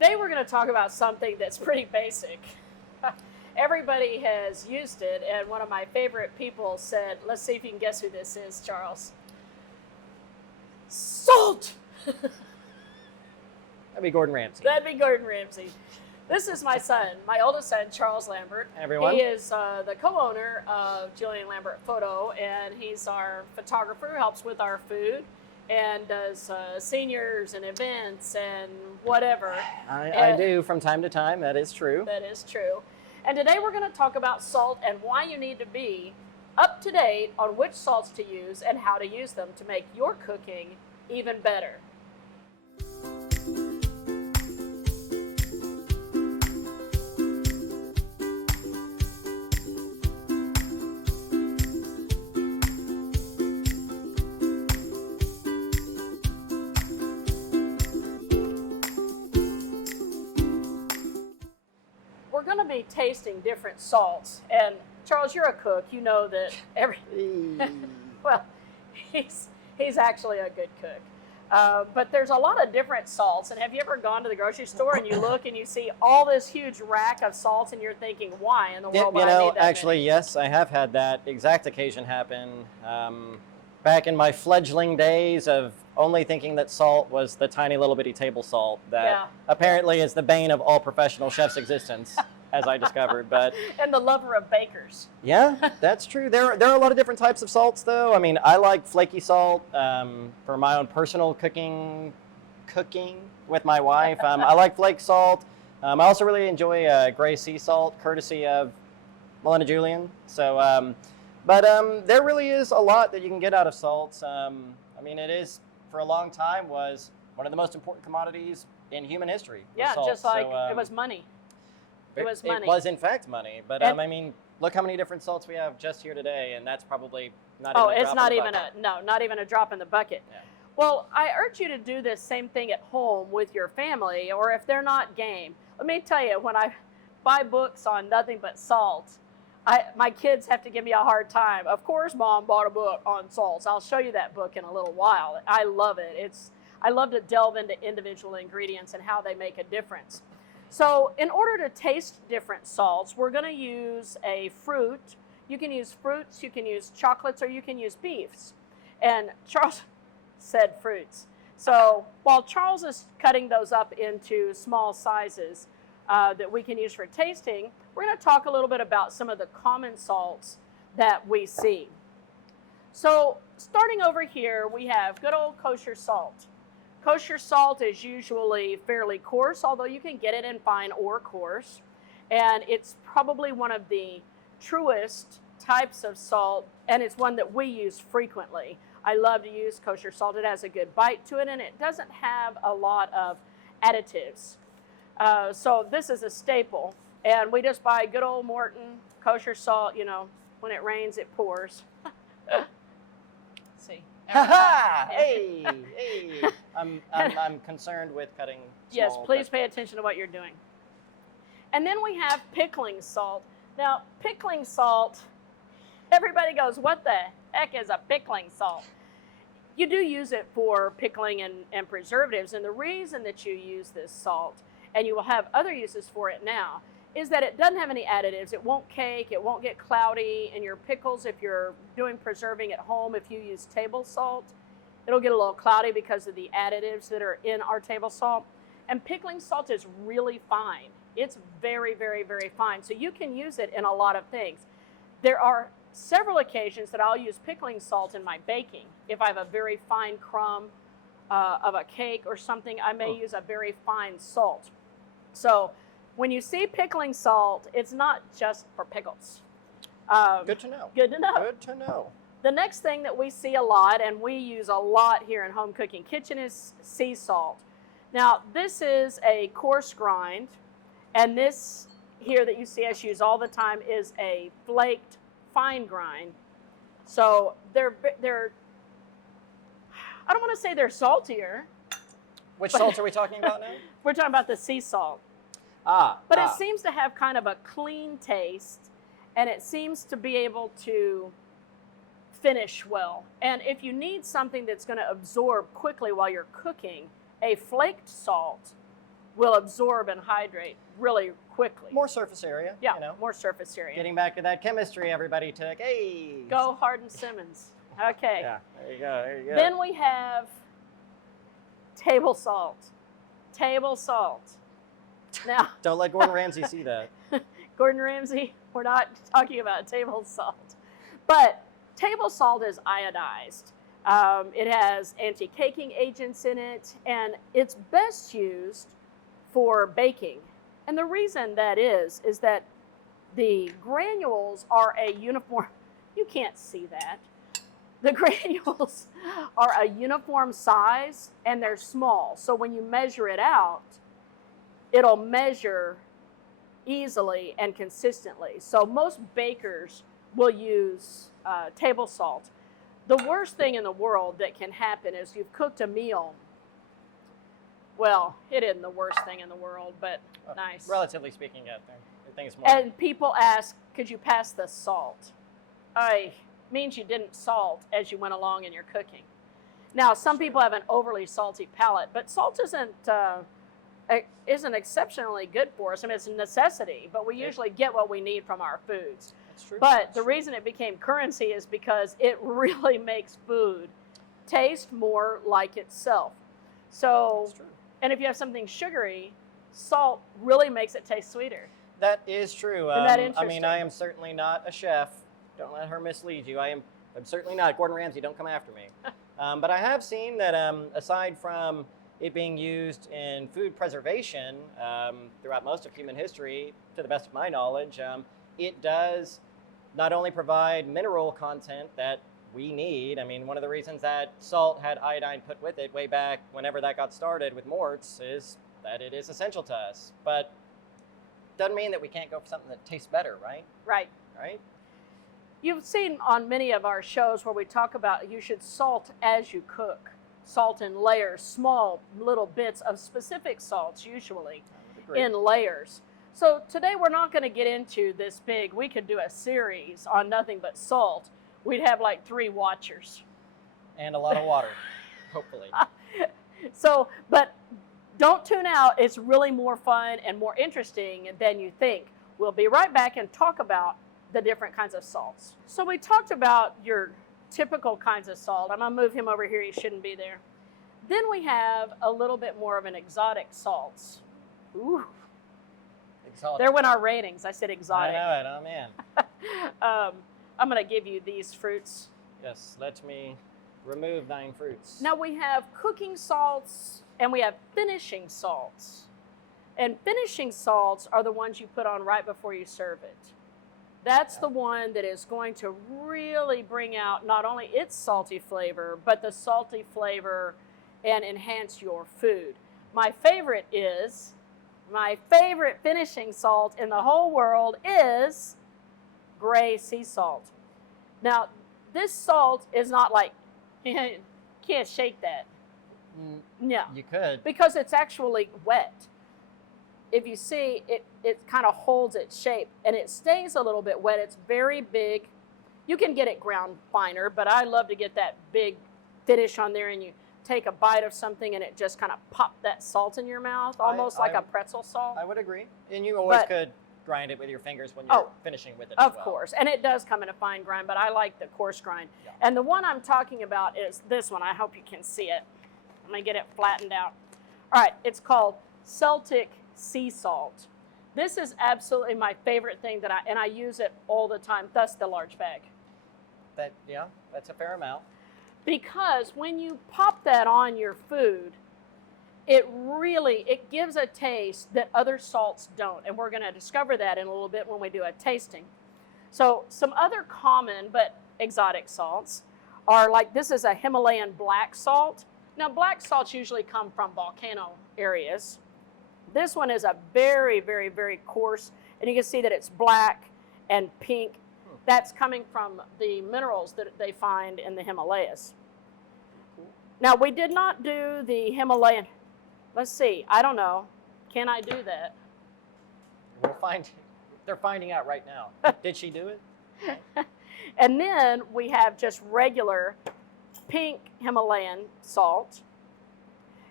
Today we're going to talk about something that's pretty basic. Everybody has used it, and one of my favorite people said, let's see if you can guess who this is, Charles. Salt! That'd be Gordon Ramsay. That'd be Gordon Ramsay. This is my son, my oldest son, Charles Lambert. Everyone. He is the co-owner of Julian Lambert Photo, and he's our photographer who helps with our food and does seniors and events and whatever. I do from time to time. That is true. That is true. And today we're going to talk about salt and why you need to be up to date on which salts to use and how to use them to make your cooking even better. We're going to be tasting different salts, and Charles, you're a cook. You know that well, he's actually a good cook. But there's a lot of different salts. And have you ever gone to the grocery store and you look and you see all this huge rack of salts, and you're thinking, why in the world would I need that actually, many? yes, I have had that exact occasion happen. Back in my fledgling days of only thinking that salt was the tiny little bitty table salt that apparently is the bane of all professional chefs' existence, as I discovered. But and the lover of bakers. yeah, that's true. There are a lot of different types of salts, though. I mean, I like flaky salt for my own personal cooking with my wife. I like flake salt. I also really enjoy gray sea salt, courtesy of Melinda Julian. So, but there really is a lot that you can get out of salts. I mean, it is, for a long time, was one of the most important commodities in human history. Yeah, salt. just like so, it was money. It was money. It was, in fact, money. But, And, I mean, look how many different salts we have just here today, and that's probably not oh, even a it's drop not in the even bucket. not even a drop in the bucket. Yeah. Well, I urge you to do this same thing at home with your family, or if they're not game. Let me tell you, when I buy books on nothing but salt, my kids have to give me a hard time. Of course, Mom bought a book on salts. I'll show you that book in a little while. I love it. I love to delve into individual ingredients and how they make a difference. So in order to taste different salts, we're going to use a fruit. You can use fruits, you can use chocolates, or you can use beefs. And Charles said fruits. So while Charles is cutting those up into small sizes that we can use for tasting, we're going to talk a little bit about some of the common salts that we see. So starting over here, we have good old kosher salt. Kosher salt is usually fairly coarse, although you can get it in fine or coarse. And it's probably one of the truest types of salt, and it's one that we use frequently. I love to use kosher salt. It has a good bite to it, and it doesn't have a lot of additives. So this is a staple. And we just buy good old Morton kosher salt. You know, when it rains, it pours. See. Ha-ha! Hey! I'm concerned with cutting small. Yes, please pay attention to what you're doing. And then we have pickling salt. Now, pickling salt, everybody goes, what the heck is a pickling salt? You do use it for pickling and preservatives, and the reason that you use this salt, and you will have other uses for it now, is that it doesn't have any additives. It won't cake, it won't get cloudy in your pickles. If you're doing preserving at home, if you use table salt, it'll get a little cloudy because of the additives that are in our table salt. And pickling salt is really fine. It's very, very, very fine. So you can use it in a lot of things. There are several occasions that I'll use pickling salt in my baking. If I have a very fine crumb of a cake or something, I may use a very fine salt. So when you see pickling salt, it's not just for pickles. Good to know. Good to know. Good to know. The next thing that we see a lot, and we use a lot here in Home Cooking Kitchen, is sea salt. Now, this is a coarse grind, and this here that you see us use all the time is a flaked fine grind. So they're I don't want to say they're saltier. Which salt are we talking about now? We're talking about the sea salt. But it seems to have kind of a clean taste, and it seems to be able to finish well. And if you need something that's going to absorb quickly while you're cooking, a flaked salt will absorb and hydrate really quickly. More surface area. Yeah, You know. more surface area. Getting back to that chemistry everybody took. Hey. Go Hardin-Simmons. Okay. Yeah. There you go. There you go. Then we have table salt. Table salt. Now, Don't let Gordon Ramsay see that. Gordon Ramsay, we're not talking about table salt. But table salt is iodized. It has anti-caking agents in it, and it's best used for baking. And the reason that is that the granules are a uniform, you can't see that. The granules are a uniform size and they're small. So when you measure it out, it'll measure easily and consistently. So most bakers will use table salt. The worst thing in the world that can happen is you've cooked a meal. Well, it isn't the worst thing in the world, but nice. Relatively speaking, I think it's more. And people ask, could you pass the salt? Means you didn't salt as you went along in your cooking. Now, some people have an overly salty palate, but salt isn't exceptionally good for us. I mean, it's a necessity, but we usually get what we need from our foods. That's true. But the reason it became currency is because it really makes food taste more like itself. So, That's true. and if you have something sugary, salt really makes it taste sweeter. That is true. Isn't that I mean, interesting? I am certainly not a chef. Don't let her mislead you. I'm certainly not. Gordon Ramsay, don't come after me. But I have seen that aside from it being used in food preservation throughout most of human history, to the best of my knowledge, it does not only provide mineral content that we need. I mean, one of the reasons that salt had iodine put with it way back whenever that got started with Morts is that it is essential to us. But doesn't mean that we can't go for something that tastes better, right? Right. Right? You've seen on many of our shows where we talk about you should salt as you cook. Salt in layers, small little bits of specific salts usually in layers. So today we're not going to get into this big, we could do a series on nothing but salt. We'd have like 3 watchers. And a lot of water, hopefully. So, but don't tune out. It's really more fun and more interesting than you think. We'll be right back and talk about the different kinds of salts. So we talked about your typical kinds of salt. I'm going to move him over here. He shouldn't be there. Then we have a little bit more of an exotic salts. Ooh. Exotic. There went our ratings. I said exotic. I know it. Oh, man. I'm going to give you these fruits. Yes, let me remove thine fruits. Now we have cooking salts and we have finishing salts. And finishing salts are the ones you put on right before you serve it. That's the one that is going to really bring out not only its salty flavor, but the salty flavor and enhance your food. My favorite finishing salt in the whole world is gray sea salt. Now, this salt is not like, you can't shake that. No. You could. Because it's actually wet. If you see, it kind of holds its shape and it stays a little bit wet. It's very big. You can get it ground finer, but I love to get that big finish on there and you take a bite of something and it just kind of popped that salt in your mouth, almost like a pretzel salt. I would agree. And you always could grind it with your fingers when you're finishing with it as well. Of course. And it does come in a fine grind, but I like the coarse grind. Yeah. And the one I'm talking about is this one. I hope you can see it. I'm going to get it flattened out. All right. It's called Celtic sea salt. This is absolutely my favorite thing and I use it all the time, thus the large bag. That's a fair amount. Because when you pop that on your food, it gives a taste that other salts don't. And we're going to discover that in a little bit when we do a tasting. So some other common but exotic salts are like, this is a Himalayan black salt. Now black salts usually come from volcano areas. This one is a very, very, very coarse, and you can see that it's black and pink. That's coming from the minerals that they find in the Himalayas. Now, we did not do the Himalayan. Let's see. I don't know. Can I do that? They're finding out right now. Did she do it? And then we have just regular pink Himalayan salt.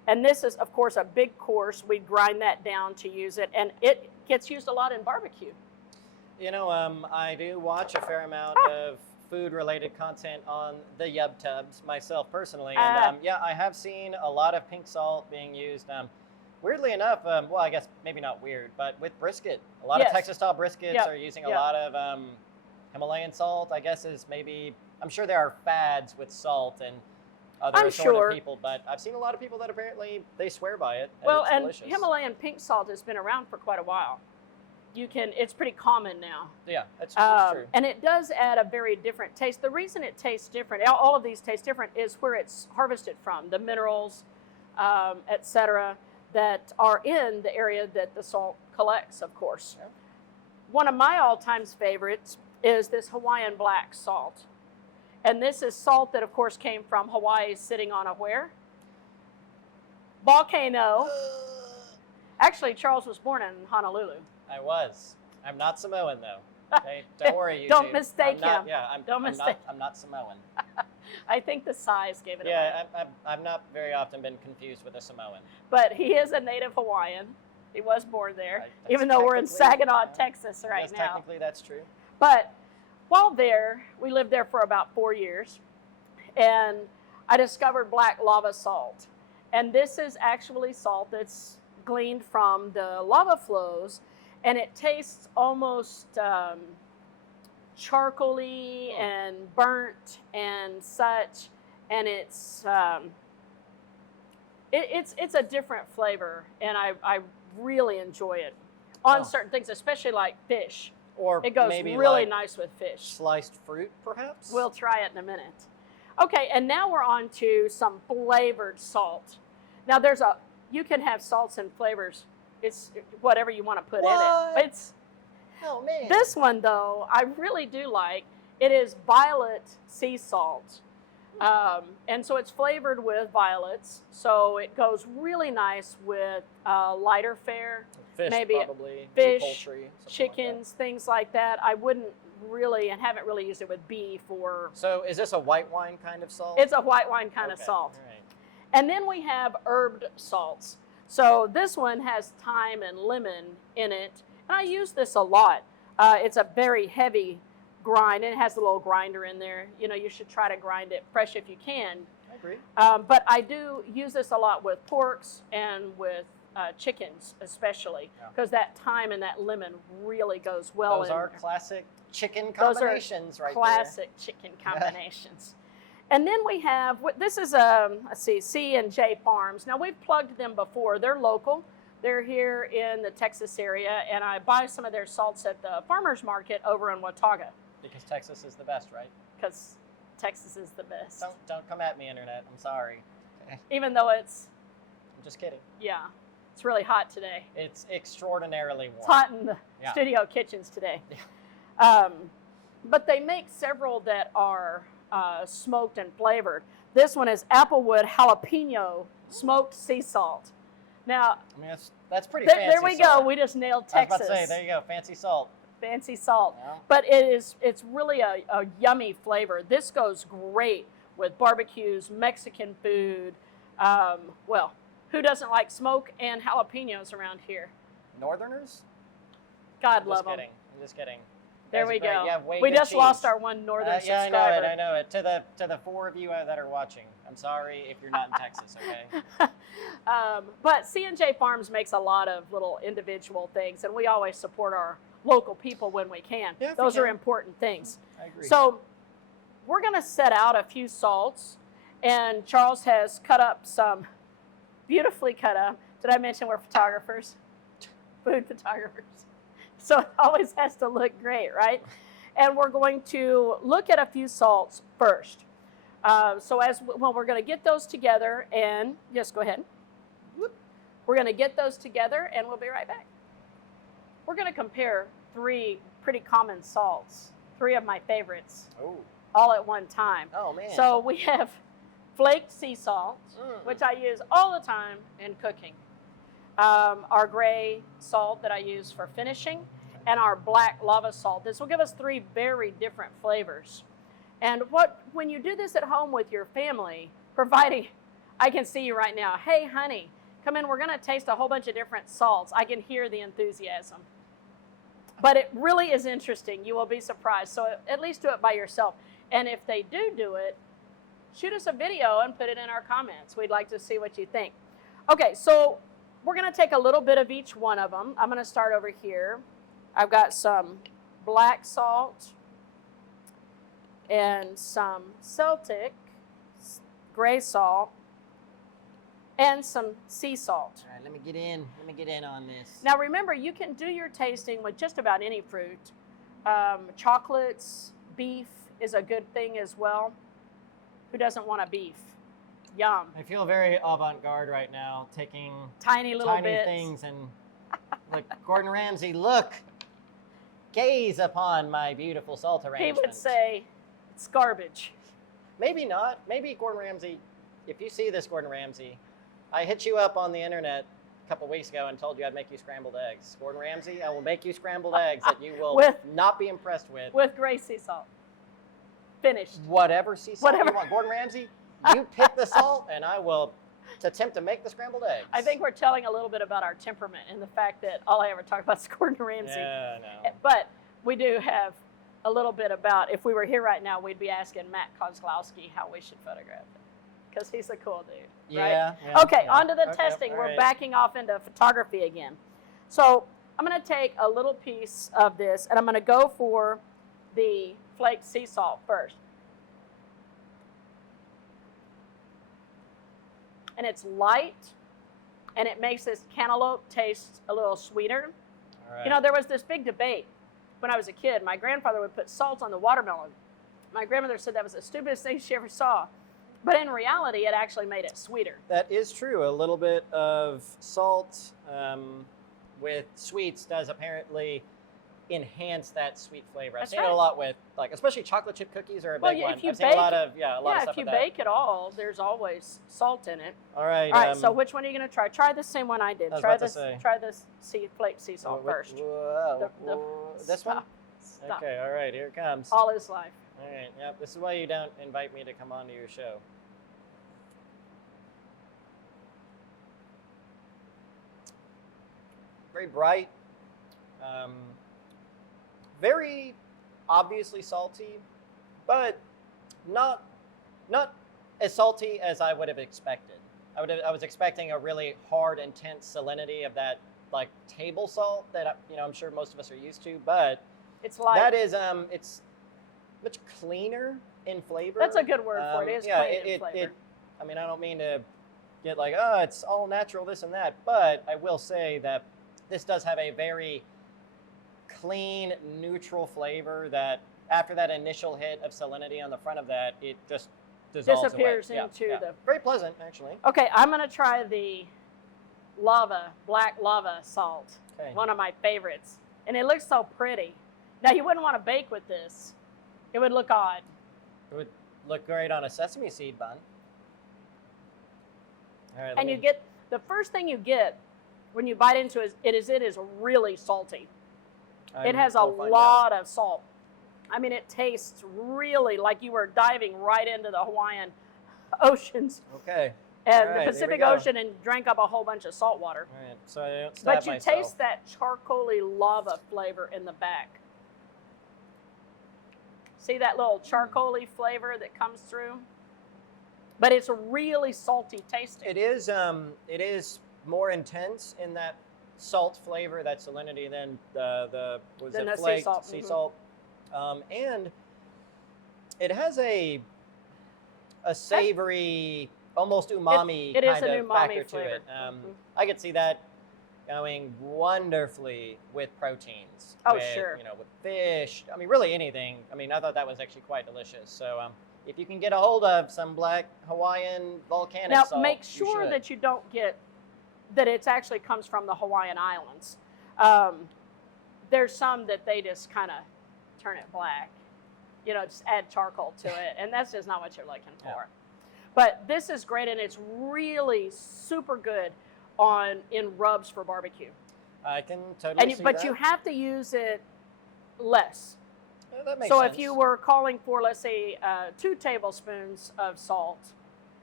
And this is, of course, a big course. We grind that down to use it, and it gets used a lot in barbecue. You know, I do watch a fair amount of food-related content on the YubTubs myself personally, and yeah, I have seen a lot of pink salt being used. Weirdly enough, well, I guess maybe not weird, but with brisket, a lot of Texas-style briskets are using a lot of Himalayan salt. I guess is maybe, I'm sure there are fads with salt and other assorted people, but I've seen a lot of people that apparently they swear by it. Well, and delicious. Himalayan pink salt has been around for quite a while. It's pretty common now. Yeah, that's true. And it does add a very different taste. The reason it tastes different, all of these taste different, is where it's harvested from, the minerals, etc., that are in the area that the salt collects, of course. Yeah. One of my all-time favorites is this Hawaiian black salt. And this is salt that, of course, came from Hawaii, sitting on a where? Volcano. Actually, Charles was born in Honolulu. I was. I'm not Samoan, though. Okay? Don't worry, you Don't mistake him. Yeah, I'm not Samoan. I think the size gave it away. Yeah, I've not very often been confused with a Samoan. But he is a native Hawaiian. He was born there, even though we're in Saginaw, Texas right now. Technically, that's true. But while there, we lived there for about 4 years, and I discovered black lava salt. And this is actually salt that's gleaned from the lava flows, and it tastes almost charcoaly and burnt and such, and it's a different flavor, and I really enjoy it on certain things, especially like fish. Or it goes maybe really like nice with fish. Sliced fruit, perhaps? We'll try it in a minute. Okay, and now we're on to some flavored salt. Now you can have salts and flavors. It's whatever you want to put in it. It's, oh man. This one though, I really do like. It is violet sea salt. And so it's flavored with violets. So it goes really nice with lighter fare. Fish, maybe probably. Fish, poultry, chickens, things like that. I wouldn't really, and haven't really used it with beef or... So is this a white wine kind of salt? It's a white wine kind of salt. All right. And then we have herbed salts. So this one has thyme and lemon in it. And I use this a lot. It's a very heavy grind, and it has a little grinder in there. You know, you should try to grind it fresh if you can. I agree. But I do use this a lot with porks and with chickens especially, because that thyme and that lemon really goes well. Those are classic chicken combinations right there. Classic chicken combinations. And then we have, this is, let's see, C&J Farms. Now, we've plugged them before. They're local. They're here in the Texas area, and I buy some of their salts at the farmer's market over in Watauga. Because Texas is the best, right? Because Texas is the best. Don't come at me, Internet. I'm sorry. Even though it's... I'm just kidding. Yeah. It's really hot today. It's extraordinarily warm. It's hot in the studio kitchens today. Yeah. But they make several that are smoked and flavored. This one is Applewood Jalapeno Smoked Sea Salt. Now, I mean, that's pretty fancy. There we go. We just nailed Texas. I was about to say, there you go, fancy salt. Fancy salt. Yeah. But it's really a yummy flavor. This goes great with barbecues, Mexican food. Well, who doesn't like smoke and jalapenos around here? Northerners? God love them. I'm just kidding. There we go. Yeah, we just lost our one northern subscriber. I know it. To the 4 of you that are watching, I'm sorry if you're not in Texas, okay? But C&J Farms makes a lot of little individual things, and we always support our local people when we can. Yeah, those are important things. I agree. So we're going to set out a few salts, and Charles has cut up some beautifully cut up. Did I mention we're photographers? Food photographers. So it always has to look great, right? And we're going to look at a few salts first. We're going to get those together, and just go ahead. We're going to get those together, and we'll be right back. We're going to compare 3 pretty common salts, 3 of my favorites, all at one time. Oh, man. So we have flaked sea salt, which I use all the time in cooking. Our gray salt that I use for finishing, and our black lava salt. This will give us 3 very different flavors. And when you do this at home with your family, providing, I can see you right now. Hey, honey, come in. We're going to taste a whole bunch of different salts. I can hear the enthusiasm. But it really is interesting. You will be surprised. So at least do it by yourself. And if they do it, shoot us a video and put it in our comments. We'd like to see what you think. Okay, so we're going to take a little bit of each one of them. I'm going to start over here. I've got some black salt and some Celtic gray salt and some sea salt. All right, let me get in on this. Now remember, you can do your tasting with just about any fruit. Chocolates, beef is a good thing as well. Who doesn't want a beef? Yum. I feel very avant-garde right now, taking Tiny little bits. things and look, Gordon Ramsay, look, gaze upon my beautiful salt arrangement. He would say it's garbage. Maybe not. Maybe Gordon Ramsay, if you see this, Gordon Ramsay, I hit you up on the internet a couple weeks ago and told you I'd make you scrambled eggs. Gordon Ramsay, I will make you scrambled eggs that you will not be impressed with. With gray sea salt. Finished. Whatever sea salt Whatever. you want. Gordon Ramsay, you pick the salt and I will attempt to make the scrambled eggs. I think we're telling a little bit about our temperament and the fact that all I ever talk about is Gordon Ramsay. Yeah, no. But we do have a little bit about, if we were here right now, we'd be asking Matt Kozlowski how we should photograph it. Because he's a cool dude, right? Yeah. Okay, on to the Okay, testing. all We're right. backing off into photography again. So I'm going to take a little piece of this, and I'm going to go for the flaked sea salt first. And it's light, and it makes this cantaloupe taste a little sweeter. All right. You know, there was this big debate when I was a kid. My grandfather would put salt on the watermelon. My grandmother said that was the stupidest thing she ever saw. But in reality, it actually made it sweeter. That is true. A little bit of salt with sweets does apparently enhance that sweet flavor. I've That's seen it right. a lot with, like, especially chocolate chip cookies are a Well, big yeah, one. if you I've seen a bake- lot of, a lot of Yeah, stuff if you with that. bake it all, there's always salt in it. All right. All right, so which one are you going to try? Try the same one I did. I was Try about to this. say. Try this flaked sea salt first. This one? Stop. Okay, all right, here it comes. All his life. All right, yep, this is why you don't invite me to come onto your show. Very bright, very obviously salty, but not as salty as I would have expected. I was expecting a really hard, intense salinity of that, like, table salt that I'm sure most of us are used to, but It's light. that is it's much cleaner in flavor. That's a good word for it. It is clean in flavor. I mean, I don't mean to get like, oh, it's all natural, this and that, but I will say that this does have a very clean, neutral flavor that after that initial hit of salinity on the front of that, it just dissolves Disappears away. into the... Very pleasant, actually. Okay, I'm going to try the black lava salt. Okay. One of my favorites. And it looks so pretty. Now, you wouldn't want to bake with this. It would look odd. It would look great on a sesame seed bun. All right, And you get, the first thing you get when you bite into it is really salty. It has a lot of salt. I mean, it tastes really like you were diving right into the Hawaiian oceans Okay. and All right, the here we Pacific go. Ocean and drank up a whole bunch of salt water. All right, so I don't stab But you myself. taste that charcoaly lava flavor in the back. See that little charcoaly flavor that comes through? But it's really salty tasting. It is more intense in that salt flavor, that salinity than the Than the sea flaked salt, sea mhm. salt, and it has a savory, almost umami It is kind an of umami factor flavor. to it. Mhm. I could see that going wonderfully with proteins. Oh, with, sure. With fish. I mean, really anything. I mean, I thought that was actually quite delicious. So if you can get a hold of some black Hawaiian volcanic Now, salt, make you sure should. that you don't get that it actually comes from the Hawaiian Islands. There's some that they just kind of turn it black, just add charcoal to it, and that's just not what you're looking for. Yeah. But this is great, and it's really super good in rubs for barbecue. I can totally see But that. you have to use it less. Yeah, that makes So sense. if you were calling for, let's say, 2 tablespoons of salt,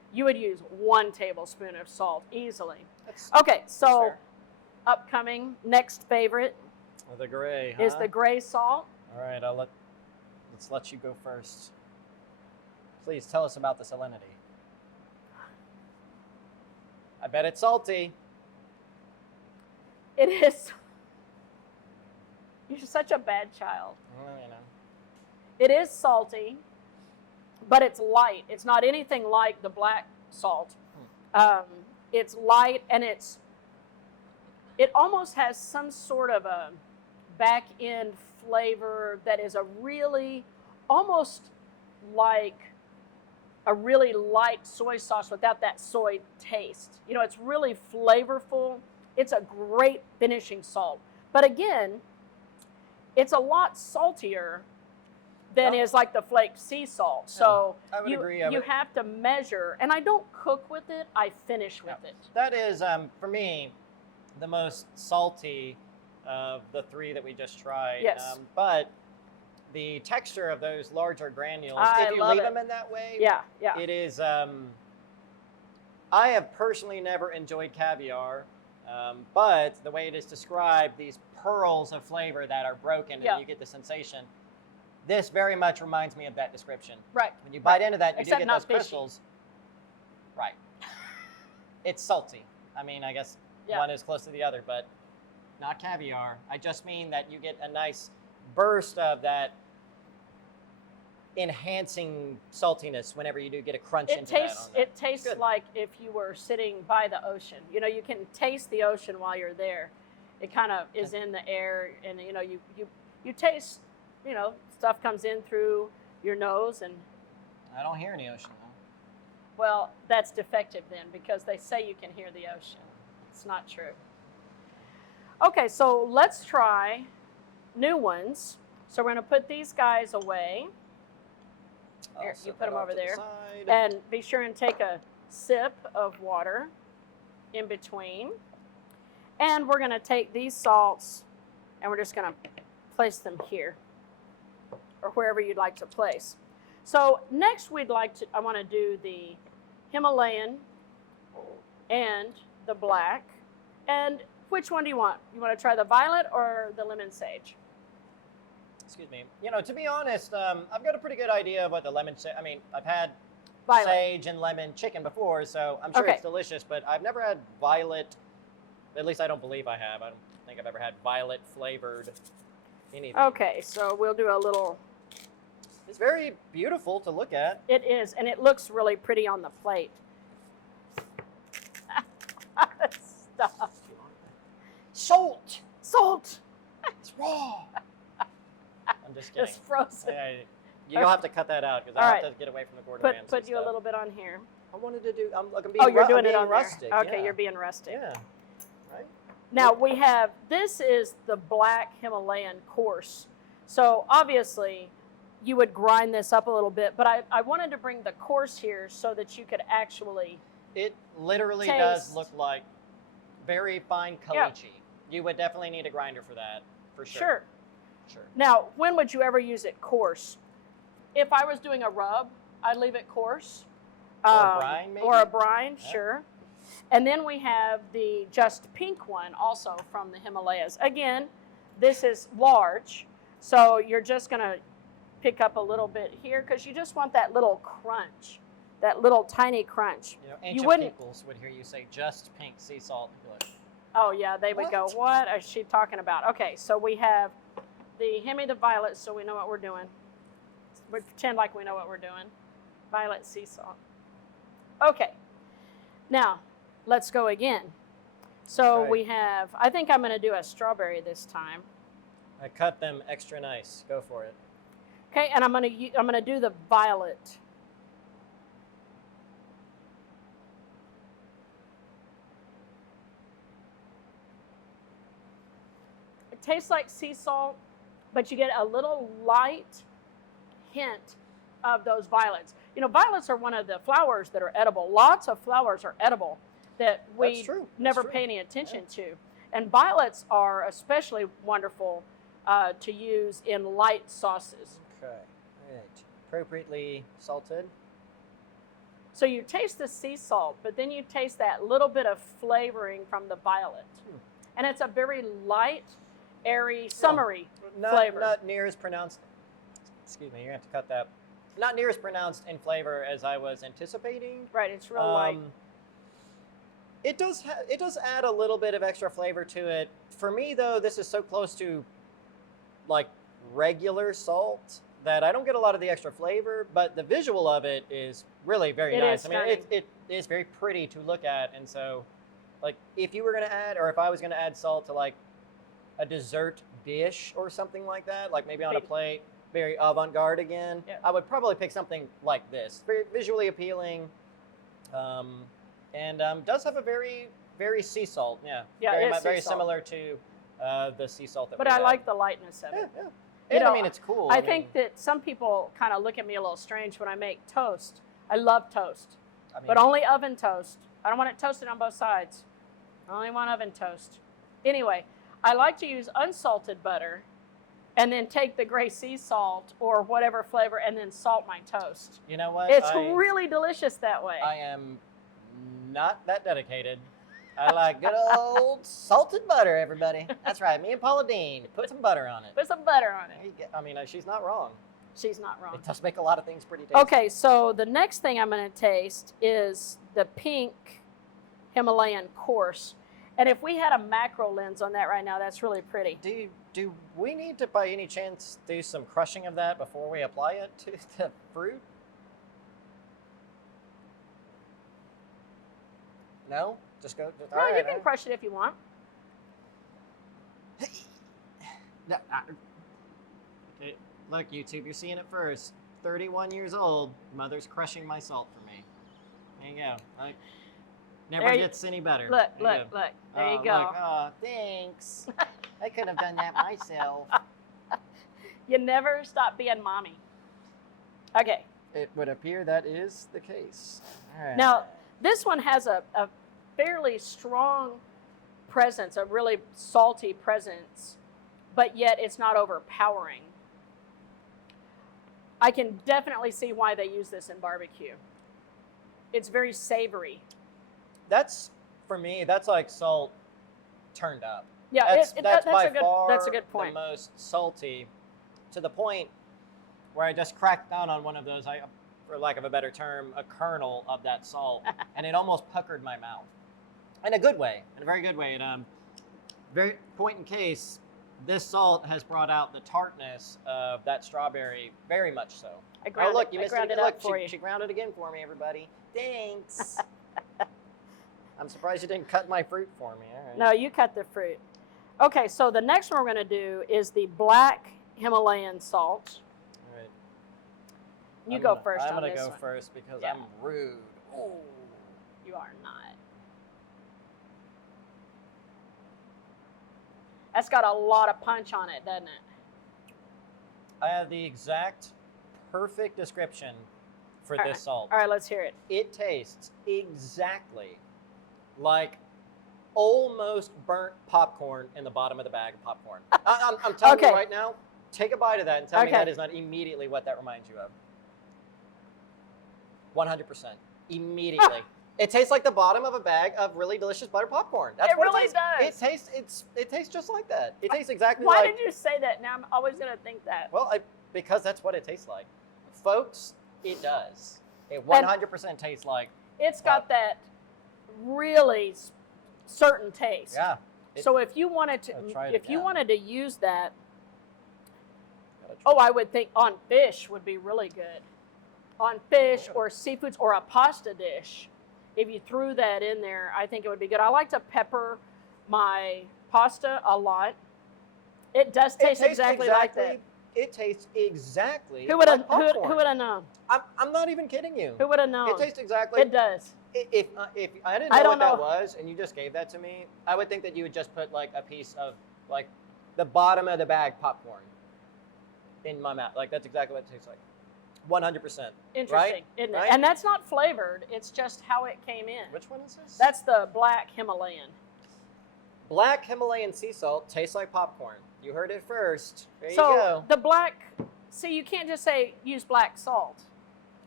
you would use 1 tablespoon of salt easily. That's Okay, so fair. upcoming next favorite The gray, huh? is the gray salt. All right, let's let you go first. Please tell us about the salinity. I bet it's salty. It is. You're such a bad child. Well, you know. It is salty, but it's light. It's not anything like the black salt. It's light, and it almost has some sort of a back end flavor that is a really, almost like a really light soy sauce without that soy taste. You know, it's really flavorful. It's a great finishing salt. But again, it's a lot saltier than is like the flake sea salt. So I would agree. you have to measure, and I don't cook with it, I finish with it. That is, for me, the most salty of the 3 that we just tried. Yes. But the texture of those larger granules, I if you love leave it. them in that way, Yeah. it is, I have personally never enjoyed caviar, but the way it is described, these pearls of flavor that are broken and you get the sensation, this very much reminds me of that description. Right. When you bite into that, you Except do get not those fishy. crystals. Right. It's salty. I mean, I guess one is close to the other, but not caviar. I just mean that you get a nice burst of that enhancing saltiness whenever you do get a crunch into that. It tastes like if you were sitting by the ocean. You know, you can taste the ocean while you're there. It kind of is in the air, and you know, you taste, you know, stuff comes in through your nose, and I don't hear any ocean though. well, that's defective then, because they say you can hear the ocean. It's not true. Okay, so let's try new ones. So we're going to put these guys away. Here, you put them over there. And be sure and take a sip of water in between. And we're going to take these salts, and we're just going to place them here, or wherever you'd like to place. So next I want to do the Himalayan and the black. And which one do you want? You want to try the violet or the lemon sage? Excuse me. You know, to be honest, I've got a pretty good idea of what the lemon sage. I mean, I've had Violet. sage and lemon chicken before, so I'm sure it's delicious. But I've never had violet. At least I don't believe I have. I don't think I've ever had violet flavored anything. Okay, so we'll do a little. It's very beautiful to look at. It is, and it looks really pretty on the plate. Stop. Salt. Salt. It's raw. I'm just kidding. It's frozen. You'll have to cut that out because I have to get away from the Gordon Ramsay Put you stuff. a little bit on here. I wanted to do. I'm being. You're doing it on rustic. there. Okay, yeah. you're being rustic. Yeah. Right. Now we have, this is the black Himalayan coarse. So obviously you would grind this up a little bit, but I wanted to bring the coarse here so that you could actually It literally taste. does look like very fine caliche. You would definitely need a grinder for that, for sure. Sure. Now, when would you ever use it coarse? If I was doing a rub, I'd leave it coarse. Or a brine, maybe? Or a brine, sure. And then we have the just pink one, also from the Himalayas. Again, this is large, so you're just going to pick up a little bit here because you just want that little crunch, that little tiny crunch. You know, ancient peoples would hear you say just pink sea salt. And be like, oh, yeah, they would go, what is she talking about? Okay, so we have the Hemi, the violet, so we know what we're doing. We pretend like we know what we're doing. Violet sea salt. Okay, now let's go again. So we have, I think I'm going to do a strawberry this time. I cut them extra nice. Go for it. Okay, and I'm going to do the violet. It tastes like sea salt, but you get a little light hint of those violets. You know, violets are one of the flowers that are edible. Lots of flowers are edible that we never pay any attention to. And violets are especially wonderful to use in light sauces. Okay. Right. Appropriately salted. So you taste the sea salt, but then you taste that little bit of flavoring from the violet. And it's a very light, airy, summery flavor. Not near as pronounced. Excuse me, you're going to have to cut that. Not near as pronounced in flavor as I was anticipating. Right, it's real light. It does add a little bit of extra flavor to it. For me, though, this is so close to like regular salt that I don't get a lot of the extra flavor, but the visual of it is really very nice. I mean, it is very pretty to look at, and so, like, if you were going to add, or if I was going to add salt to like a dessert dish or something like that, like maybe on a plate, very avant-garde again, I would probably pick something like this. Very visually appealing, and does have a very, very sea salt. Very similar to the sea salt that. But I like the lightness of it. And I mean, it's cool. I think that some people kind of look at me a little strange when I make toast. I love toast, but only oven toast. I don't want it toasted on both sides. I only want oven toast. Anyway, I like to use unsalted butter and then take the gray sea salt or whatever flavor and then salt my toast. You know what? It's really delicious that way. I am not that dedicated. I like good old salted butter, everybody. That's right. Me and Paula Dean. Put some butter on it. Put some butter on it. I mean, she's not wrong. She's not wrong. It does make a lot of things pretty tasty. Okay, so the next thing I'm going to taste is the pink Himalayan coarse. And if we had a macro lens on that right now, that's really pretty. Do we need to, by any chance, do some crushing of that before we apply it to the fruit? No? Just go. No, you can crush it if you want. Okay, look, YouTube, you're seeing it first. 31 years old, mother's crushing my salt for me. There you go. Like, never gets any better. Look. There you go. Look. Oh, thanks. I could have done that myself. You never stop being mommy. Okay. It would appear that is the case. All right. Now, this one has a fairly strong presence, a really salty presence, but yet it's not overpowering. I can definitely see why they use this in barbecue. It's very savory. That's, for me, that's like salt turned up. Yeah, that's by far that's a good point. The most salty, to the point where I just cracked down on one of those, for lack of a better term, a kernel of that salt, and it almost puckered my mouth. In a good way, in a very good way. And very point in case, this salt has brought out the tartness of that strawberry very much so. Oh, look, you missed it. Look, she ground it again for me, everybody. Thanks. I'm surprised you didn't cut my fruit for me. All right. No, you cut the fruit. Okay, so the next one we're going to do is the black Himalayan salt. All right. You go first on this one. I'm going to go first because I'm rude. Oh, you are not. That's got a lot of punch on it, doesn't it? I have the exact perfect description for this salt. All right, let's hear it. It tastes exactly like almost burnt popcorn in the bottom of the bag of popcorn. I'm telling you right now, take a bite of that and tell me that is not immediately what that reminds you of. 100%. Immediately. It tastes like the bottom of a bag of really delicious butter popcorn. That's what really it tastes. does. It tastes just like that. It tastes exactly Why like. did you say that? Now I'm always going to think that. Well, because that's what it tastes like. Folks, it does. It 100% tastes like. It's got that really certain taste. Yeah. So if you wanted to use that, I would think on fish would be really good. On fish or seafoods or a pasta dish. If you threw that in there, I think it would be good. I like to pepper my pasta a lot. It does taste exactly like that. It tastes exactly like popcorn. Who would have known? I'm not even kidding you. Who would have known? It tastes exactly. It does. If I didn't know what that was, and you just gave that to me, I would think that you would just put like a piece of like the bottom of the bag popcorn in my mouth. Like that's exactly what it tastes like. 100%. Interesting, isn't it? Right? And that's not flavored. It's just how it came in. Which one is this? That's the black Himalayan. Black Himalayan sea salt tastes like popcorn. You heard it first. There you so go. the black, see, you can't just say use black salt.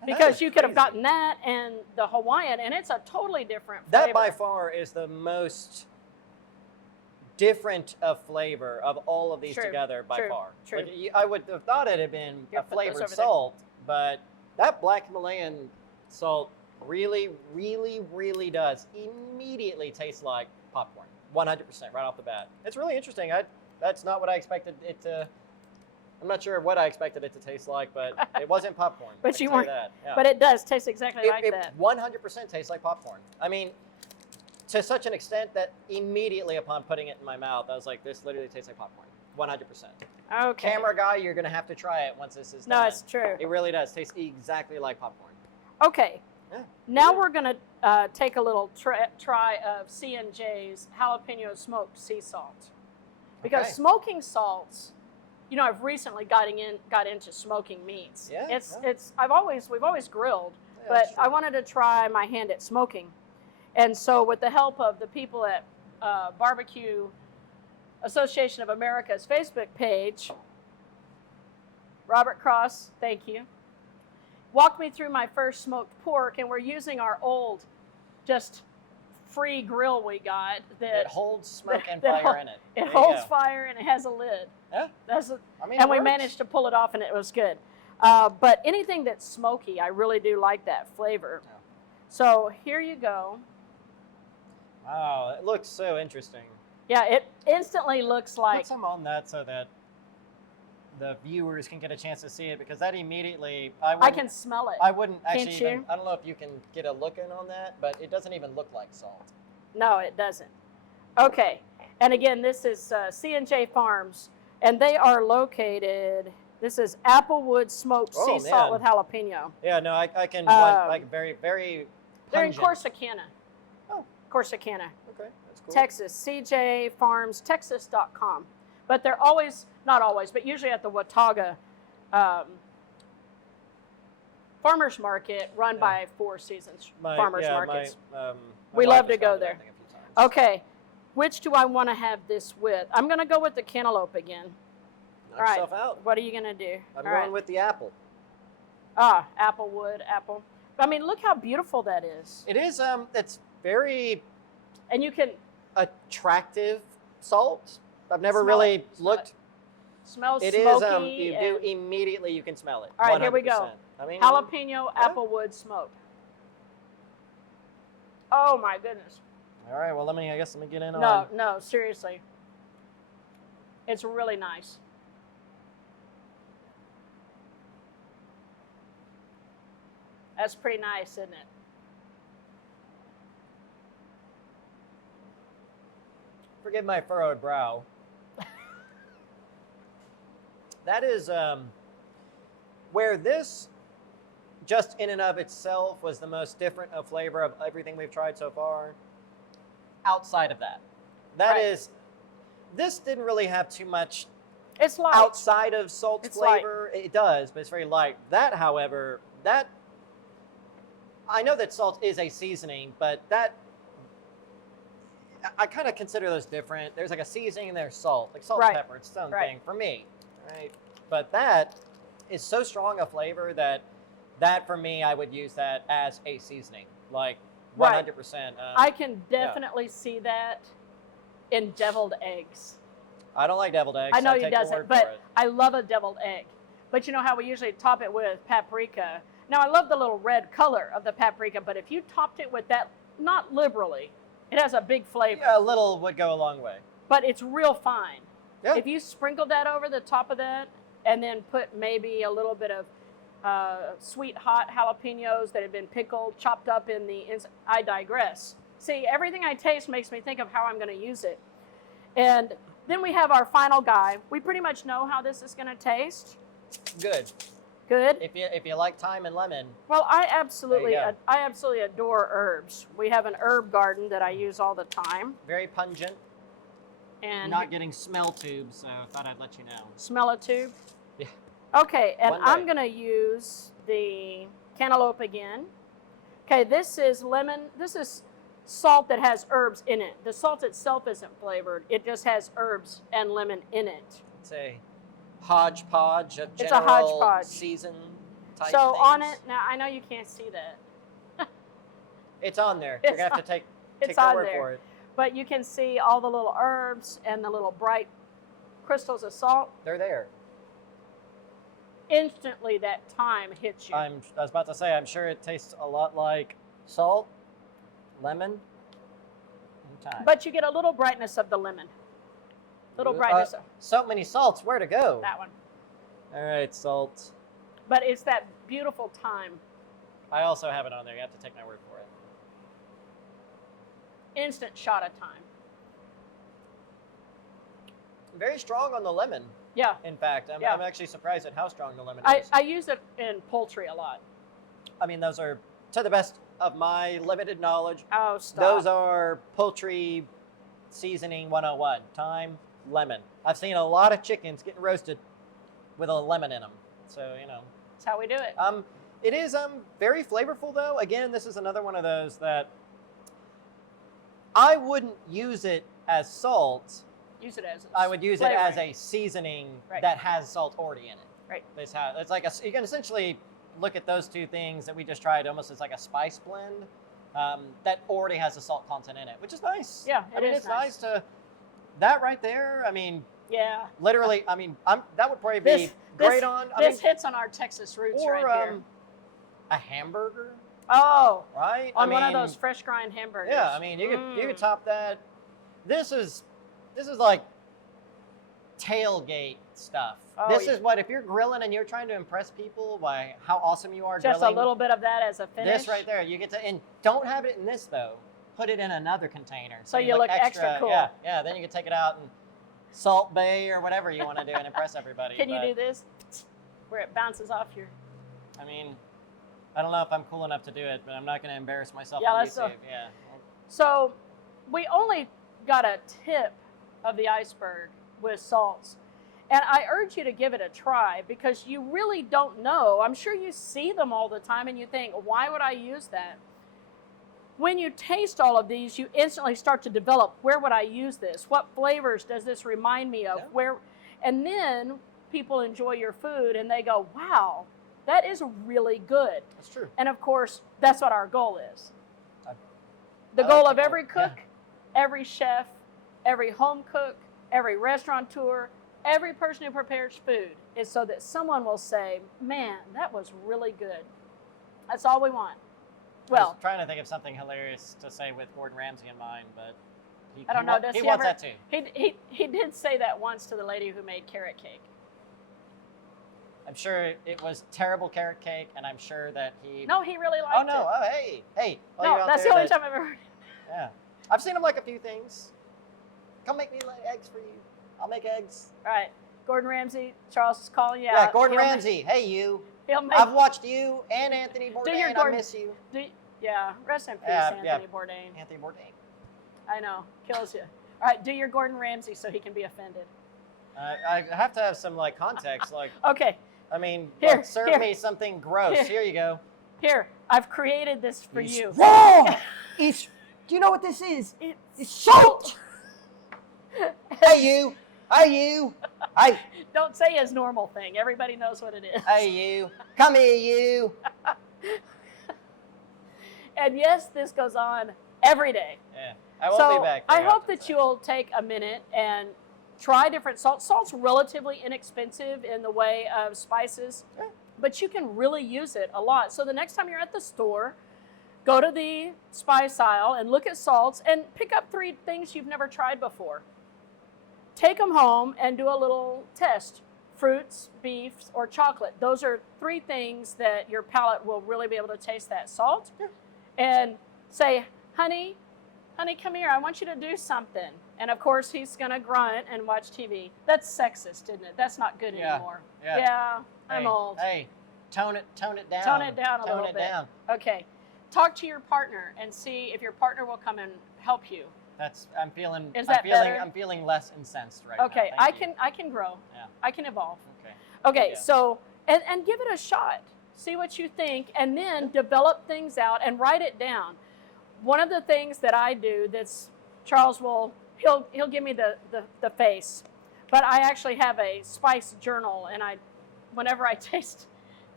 because is you could have crazy. gotten that and the Hawaiian, and it's a totally different That flavor. by far is the most different of flavor of all of these True, together by true, far. true. Like, I would have thought it had been Here, a put those flavored over there. salt, but that black Himalayan salt really, really, really does immediately taste like popcorn. 100% right off the bat. It's really interesting. That's not what I expected it to. I'm not sure what I expected it to taste like, but it wasn't popcorn. But I can you tell weren't. that. Yeah. But it does taste exactly like It that. 100% tastes like popcorn. I mean, to such an extent that immediately upon putting it in my mouth, I was like, this literally tastes like popcorn. 100%. Okay. Camera guy, you're going to have to try it once this is No, done. it's true. It really does taste exactly like popcorn. Okay. Yeah. Now Yeah. we're going to take a little try of C&J's jalapeno smoked sea salt. Because Okay. smoking salts, you know, I've recently got into smoking meats. Yeah, We've always grilled, Yeah, but that's true. I wanted to try my hand at smoking. And so with the help of the people at Barbecue Association of America's Facebook page, Robert Cross, thank you, walked me through my first smoked pork, and we're using our old, just free grill we got that It holds smoke and that fire in it. it There you holds go. fire and it has a lid. Yeah. I mean, And it we works. managed to pull it off, and it was good. But anything that's smoky, I really do like that flavor. Yeah. So here you go. Wow, it looks so interesting. Yeah, it instantly looks like. Put some on that so that the viewers can get a chance to see it, because that immediately I can smell it. I wouldn't actually Can't even, you? I don't know if you can get a look in on that, but it doesn't even look like salt. No, it doesn't. Okay, and again, this is C&J Farms, and they are located. This is Applewood smoked Oh, sea salt man. with jalapeno. Yeah, no, I can like very, very They're in pungent. Corsicana. Oh. Corsicana, Okay, that's cool. Texas. CJFarmsTexas.com. But they're always, not always, but usually at the Watauga Farmers Market, run by Four Seasons Farmers Markets. My We wife love has to go found it, I there. think, a few times. Okay, which do I want to have this with? I'm going to go with the cantaloupe again. Knock all right. yourself out. What are you going to do? I'm All going right. with the apple. Applewood, apple. I mean, look how beautiful that is. It is. It's very And you can attractive salt. I've never Smell really it, smell looked. smell It smoky. is. You do and immediately. You can smell it. All right, here we go. 100%. I mean, jalapeno applewood smoked. Oh my goodness. all right. Well, I guess let me get in on. No, seriously. It's really nice. That's pretty nice, isn't it? Forgive my furrowed brow. That is where this, just in and of itself, was the most different of flavor of everything we've tried so far. Outside of that, Right. this didn't really have too much It's light. outside of salt It's light. flavor. It does, but it's very light. That, however, I know that salt is a seasoning, but I kind of consider those different. There's like a seasoning and there's salt. Like salt Right. and pepper, it's its own Right. thing for me, right? But that is so strong a flavor that for me, I would use that as a seasoning, like Right. 100%. I can definitely see that in deviled eggs. I don't like deviled eggs. I know so he take your doesn't, word for but it. I love a deviled egg. But you know how we usually top it with paprika? Now, I love the little red color of the paprika, but if you topped it with that, not liberally, it has a big flavor. Yeah, a little would go a long way. But it's real fine. Yeah. If you sprinkle that over the top of that and then put maybe a little bit of sweet hot jalapenos that have been pickled, chopped up in the I digress. See, everything I taste makes me think of how I'm going to use it. And then we have our final guy. We pretty much know how this is going to taste. Good. Good. If you like thyme and lemon, Well, I There absolutely you go. adore herbs. We have an herb garden that I use all the time. very pungent. And Not getting smell tubes, so I thought I'd let you know. smell a tube. Yeah. Okay, and One I'm day. going to use the cantaloupe again. Okay, this is lemon. This is salt that has herbs in it. The salt itself isn't flavored. It just has herbs and lemon in it. It's a hodgepodge of It's a general hodgepodge. season type So things. on it, now I know you can't see that. It's on there. It's You're going to have to take it's our on word there. for it. But you can see all the little herbs and the little bright crystals of salt. They're there. Instantly that thyme hits you. I was about to say, I'm sure it tastes a lot like salt, lemon, and thyme. But you get a little brightness of the lemon. Little brightness of So many salts. Where to go? that one. All right, salt. But it's that beautiful thyme. I also have it on there. You have to take my word for it. Instant shot of thyme. Very strong on the lemon. Yeah. In fact, Yeah. I'm actually surprised at how strong the lemon I is. use it in poultry a lot. I mean, those are, to the best of my limited knowledge, Oh, stop. those are poultry seasoning 101. Thyme, lemon. I've seen a lot of chickens getting roasted with a lemon in them. So, you know. That's how we do it. It is very flavorful, though. Again, this is another one of those that I wouldn't use it as salt. Use it as I would use it as flavoring. a seasoning Right. that has salt already in it. Right. It's like you can essentially look at those two things that we just tried almost as like a spice blend that already has a salt content in it, which is nice. Yeah, I mean, is it's nice to that right there. I mean, Yeah. literally. I mean, that would probably be great on. This hits on our Texas roots or right here. a hamburger, Oh, right? on one of mean, those fresh grind hamburgers. Yeah, I mean, you could top that. This is like tailgate stuff. Oh, This yeah. is what if you're grilling and you're trying to impress people by how awesome you are Just grilling. a little bit of that as a finish. This right there, you get to, and don't have it in this though. Put it in another container. So you look extra cool. Yeah. Then you can take it out and Salt Bay or whatever you want to do and impress everybody. Can you But, do this? Where it bounces off your... I mean, I don't know if I'm cool enough to do it, but I'm not going to embarrass myself Yeah, on let's YouTube. Yeah. So we only got a tip of the iceberg with salts. And I urge you to give it a try because you really don't know. I'm sure you see them all the time and you think, why would I use that? When you taste all of these, you instantly start to develop, where would I use this? What flavors does this remind me of? Yeah. Where? And then people enjoy your food and they go, wow, that is really good. That's true. And of course, that's what our goal is. The I goal like of the every goal, yeah. cook, every chef, every home cook, every restaurateur, every person who prepares food is so that someone will say, man, that was really good. That's all we want. I Well, was trying to think of something hilarious to say with Gordon Ramsay in mind, but I don't know. Does he he wants ever- that too. he did say that once to the lady who made carrot cake. I'm sure it was terrible carrot cake, and I'm sure that he. No, he really liked Oh no! it. Oh hey! All you No, out that's there the only that- time I've ever heard it. Yeah, I've seen him like a few things. Come make me eggs for you. I'll make eggs. All right. Gordon Ramsay, Charles is calling you Yeah, out. Gordon He'll ma- Ramsay. Hey you. He'll make, I've watched you and Anthony your Bourdain. I Gordon- miss you. yeah, rest in peace, Yeah, Anthony Bourdain. Anthony Bourdain. I know, kills you. All right, do your Gordon Ramsay so he can be offended. I have to have some like context. Like, Okay, I mean, Here, look, serve here. me something gross. Here. Here you go. here, I've created this for you. Wrong. It's. Do you know what this is? It's salt. Hey you. Hey you. Hey. Don't say his normal thing. Everybody knows what it is. Hey you. Come here you. And yes, this goes on every day. Yeah. I won't be back. I very hope often, that so. you'll take a minute and try different salts. Salt's relatively inexpensive in the way of spices, Yeah. but you can really use it a lot. So the next time you're at the store, go to the spice aisle and look at salts and pick up 3 things you've never tried before. Take them home and do a little test. Fruits, beefs, or chocolate. Those are 3 things that your palate will really be able to taste that salt. Yeah. And say, honey, come here. I want you to do something. And of course, he's going to grunt and watch TV. That's sexist, isn't it? That's not good Yeah. anymore. Yeah. I'm Hey, old. Hey, tone it down. Tone it down a Tone little it bit. down. Okay. Talk to your partner and see if your partner will come and help you. I'm feeling. Is that better? I'm feeling less incensed right now. Okay, Thank you. I can grow. Yeah. I can evolve. Okay. Okay, Yeah. so and give it a shot. See what you think, and then develop things out and write it down. One of the things that I do that's Charles will he'll give me the face, but I actually have a spice journal, and whenever I taste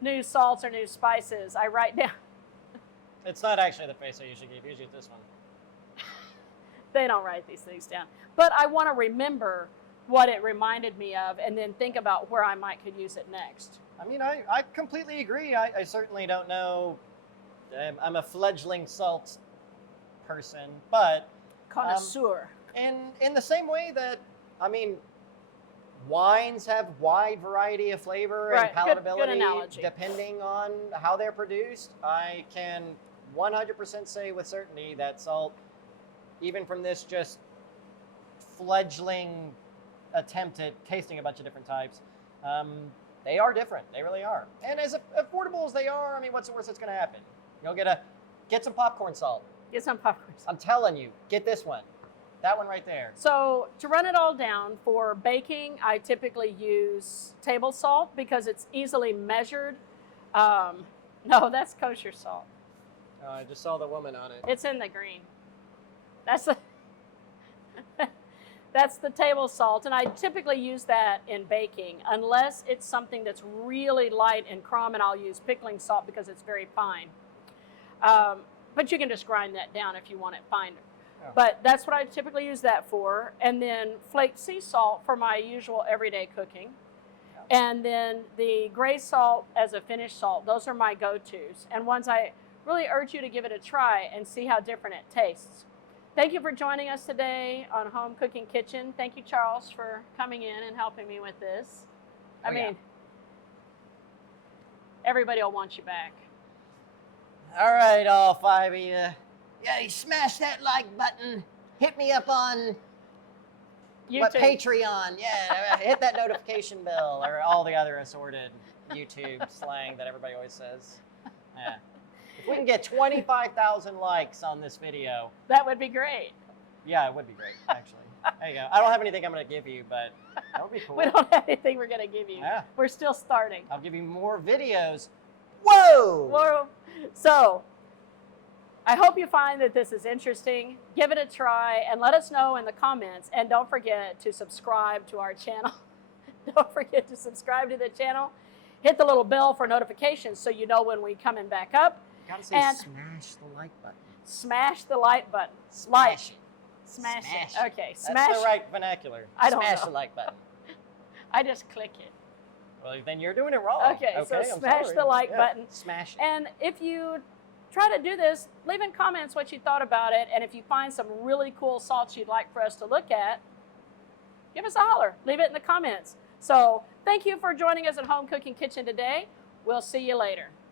new salts or new spices, I write down. It's not actually the face I usually give. Usually it's this one. They don't write these things down. But I want to remember what it reminded me of and then think about where I might could use it next. I mean, I completely agree. I certainly don't know. I'm a fledgling salt person, but Connoisseur. in the same way that, I mean, wines have wide variety of flavor Right. and palatability Good analogy. depending on how they're produced. I can 100% say with certainty that salt, even from this just fledgling attempt at tasting a bunch of different types, they are different. They really are. And as affordable as they are, I mean, what's the worst that's going to happen? You'll get some popcorn salt. Get some popcorn. I'm telling you, get this one. That one right there. So to run it all down, for baking, I typically use table salt because it's easily measured. No, that's kosher salt. Oh, I just saw the woman on it. It's in the green. That's the that's the table salt, and I typically use that in baking unless it's something that's really light in crumb, and I'll use pickling salt because it's very fine. But you can just grind that down if you want it finer. Oh. But that's what I typically use that for. And then flaked sea salt for my usual everyday cooking. Yeah. And then the gray salt as a finished salt. Those are my go-tos and ones I really urge you to give it a try and see how different it tastes. Thank you for joining us today on Home Cooking Kitchen. Thank you, Charles, for coming in and helping me with this. I mean, everybody will want you back. All right, all five of you. Yeah, smash that like button. Hit me up on Patreon. Yeah, hit that notification bell or all the other assorted YouTube slang that everybody always says. Yeah. If we can get 25,000 likes on this video. That would be great. Yeah, it would be great, actually. There you go. I don't have anything I'm going to give you, but that would be cool. We don't have anything we're going to give you. Yeah. We're still starting. I'll give you more videos. Whoa! So, I hope you find that this is interesting. Give it a try and let us know in the comments. And don't forget to subscribe to our channel. Don't forget to subscribe to the channel. Hit the little bell for notifications so you know when we're coming back up. You gotta say and smash the like button. Smash the like button. Smash it. Smash it. Okay, That's smash. the right vernacular. I don't Smash know. the like button. I just click it. Well, then you're doing it wrong. Okay, so I'm smash sorry. the like button. Smash it. And if you try to do this, leave in comments what you thought about it. And if you find some really cool salts you'd like for us to look at, give us a holler. Leave it in the comments. So thank you for joining us at Home Cooking Kitchen today. We'll see you later.